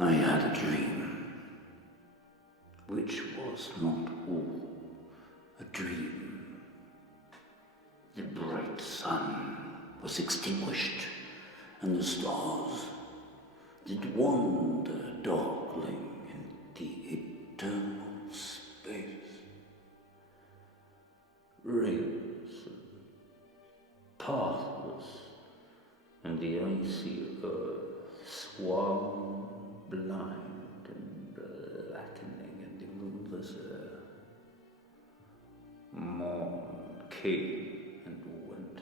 I had a dream, which was not all a dream. The bright sun was extinguished, and the stars did wander darkling in the eternal space. Rays pathless, and the icy earth swung blind and blackening in the moonless air. Morn came and went,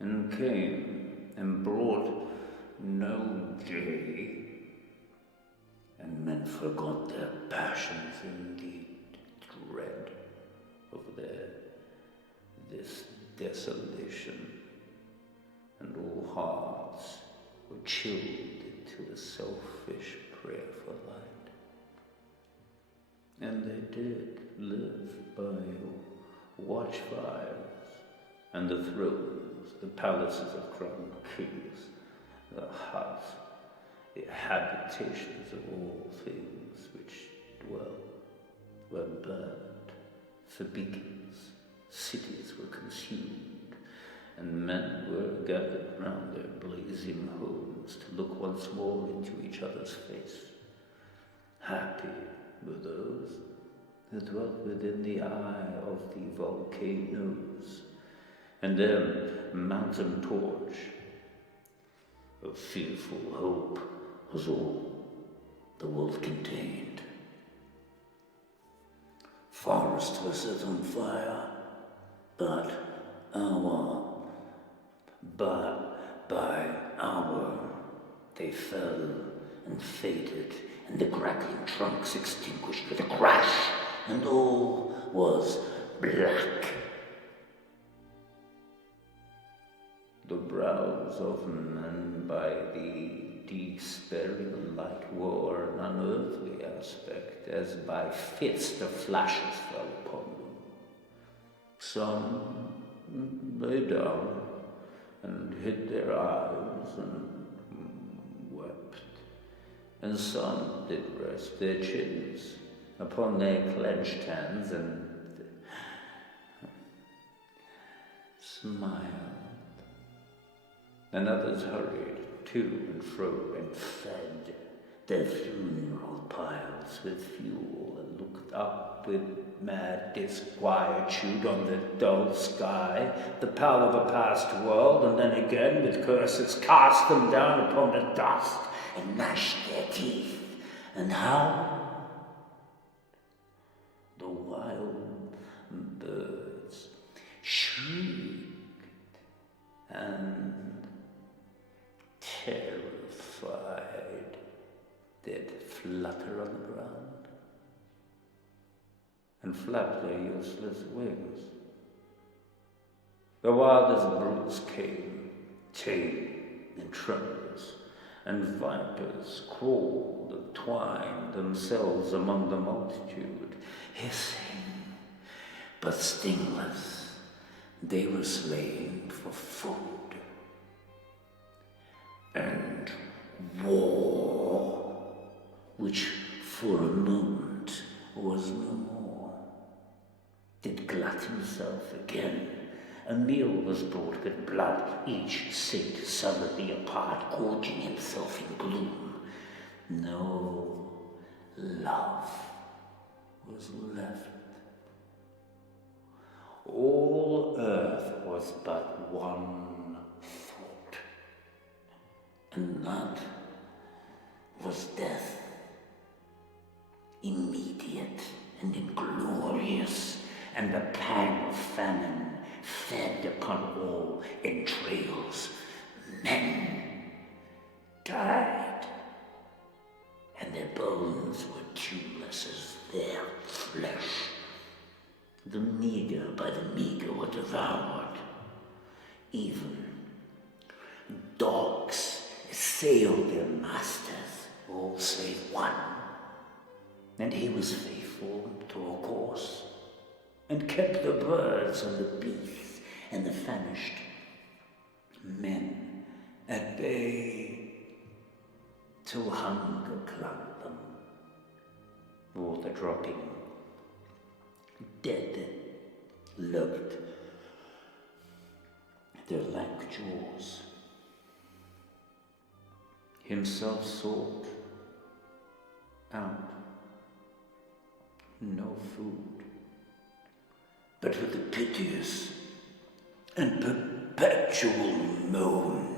and came and brought no day, and men forgot their passions in the dread of this desolation, and all hearts were chilled into a selfish prayer for light. And they did live by watchfires and the thrones, the palaces of crowned kings, the huts, the habitations of all things which dwell, were burned for beacons, cities were consumed, and men were gathered round their blazing homes to look once more into each other's face. Happy were those who dwelt within the eye of the volcanoes, and their mountain torch of fearful hope was all the world contained. Forests were set on fire, but by hour they fell and faded, and the crackling trunks extinguished with a crash, and all was black. The brows of men by the despairing light wore an unearthly aspect, as by fits the flashes fell upon them. Some lay down and hid their eyes and wept, and some did rest their chins upon their clenched hands and smiled, and others hurried to and fro and fed their funeral piles with fuel, and looked up with mad disquietude on the dull sky, the pall of a past world, and then again with curses cast them down upon the dust, and gnashed their teeth, and howled. The wild birds shrieked, and terrified did flutter on the ground and flap their useless wings. The wildest brutes came, tame and tremulous, and vipers crawled and twined themselves among the multitude, hissing, but stingless. They were slain for food. And war, which for a moment was no more, did glut himself again. A meal was brought with blood, each sate sullenly apart, gorging himself in gloom. No love was left. All earth was but one thought, and that was death, immediate and inglorious, and the pang of famine fed upon all entrails. Men died, and their bones were tuneless as their flesh. The meager by the meager were devoured. Even dogs assailed their masters, all save one, and he was faithful to a course, and kept the birds and the beasts and the famished men at bay. till hunger clamped them, water dropping, dead, loved their lank jaws. Himself sought out no food, but with a piteous and perpetual moan,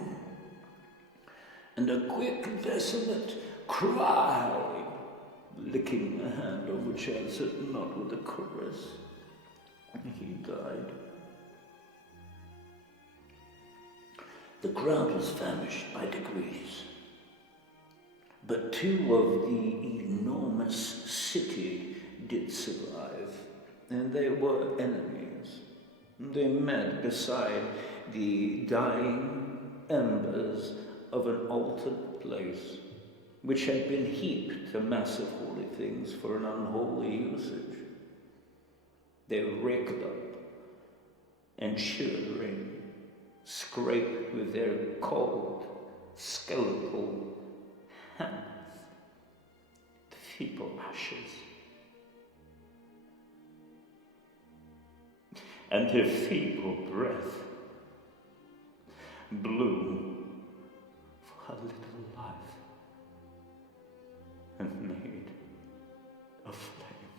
and a quick, desolate cry, licking the hand of which answered not with a caress. He died. The crowd was famished by degrees, but 2 of the enormous city did survive, and they were enemies. They met beside the dying embers of an altered place, which had been heaped a mass of holy things for an unholy usage. They raked up and, shuddering, scraped with their cold, skeletal hands the feeble ashes, and their feeble breath blew for a little life and made a flame,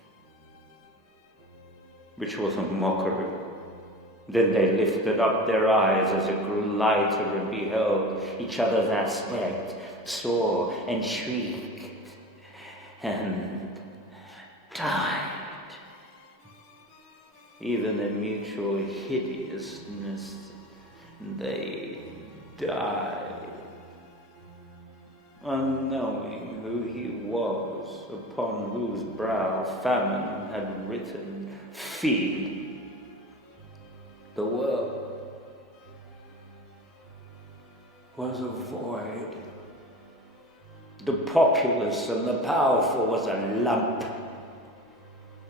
which was a mockery. Then they lifted up their eyes as it grew lighter and beheld each other's aspect, saw and shrieked and died. Even in mutual hideousness, they died, unknowing who he was, upon whose brow famine had written, "Feed the world." Was a void. The populace and the powerful was a lump,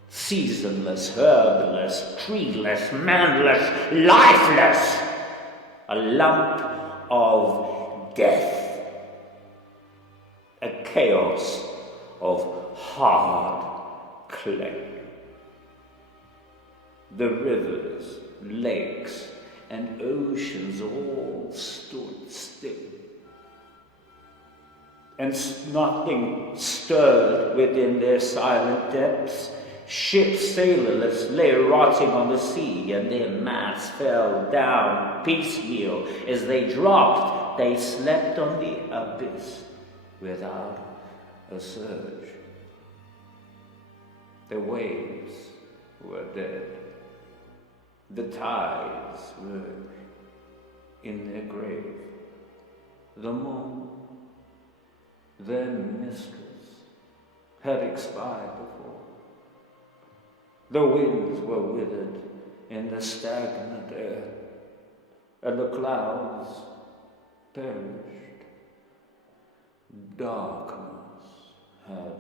seasonless, herbless, treeless, manless, lifeless, a lump of death, a chaos of hard clay. The rivers, lakes, and oceans all stood still, and nothing stirred within their silent depths. Ships sailorless lay rotting on the sea, and their masts fell down piecemeal. As they dropped, they slept on the abyss without a surge. The waves were dead. The tides were in their grave. The moon, their mistress, had expired before. The winds were withered in the stagnant air, and the clouds perished. Darkness had